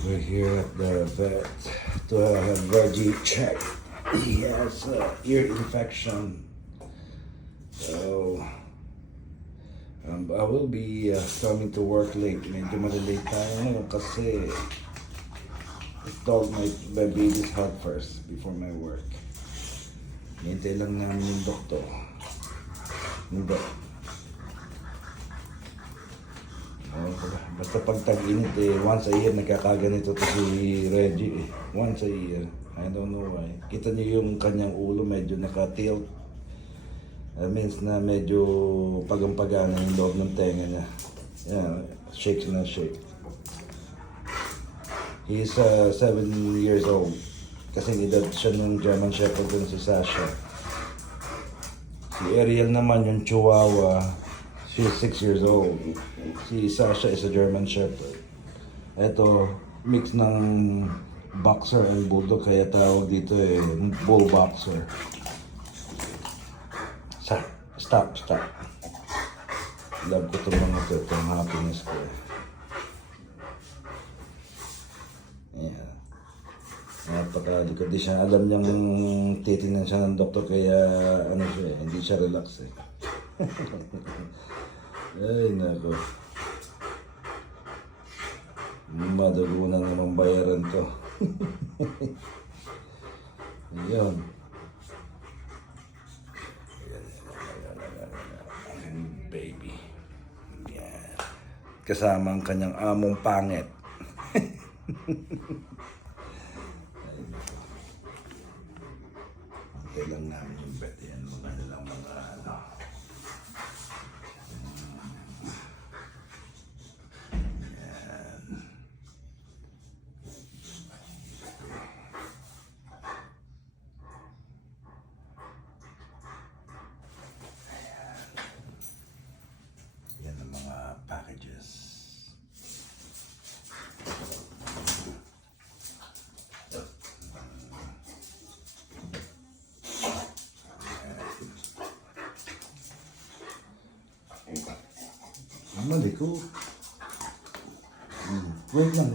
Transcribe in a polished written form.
We're here at the vet to have a Reggie check. He has ear infection. So, I will be coming to work late. Medyo malilate tayo ngayon kasi I told my baby's health first before my work. Hintay lang namin yung doktor. Hindi. Basta pag tag-init once a year nagkakaganito to si Reggie Once a year. I don't know why. Kita niyo yung kanyang ulo medyo naka-tilt. Means na medyo pagampagana yung loob ng tenga niya. Yeah, shakes na shake. He's 7 years old. Kasing edad siya ng German Shepherd dun si Sasha. Si Ariel naman yung Chihuahua. She's 6 years old. Si Sasha is a German Shepherd. Ito, mix ng boxer and bulldog, kaya tawag dito bull boxer. Stop. Love ko itong mga ito, itong happiness ko. Ayan. Napakalikod. Di siya alam niyang titingnan siya ng doktor, kaya hindi siya relax Ay, nako. Madugo na naman bayaran to. Ayan. Baby. Ayan. Kasama ang kanyang among pangit. Hintay lang namin yung bet. Yan, mga nilang mga yan ang mga packages. Mali ko. Wait lang.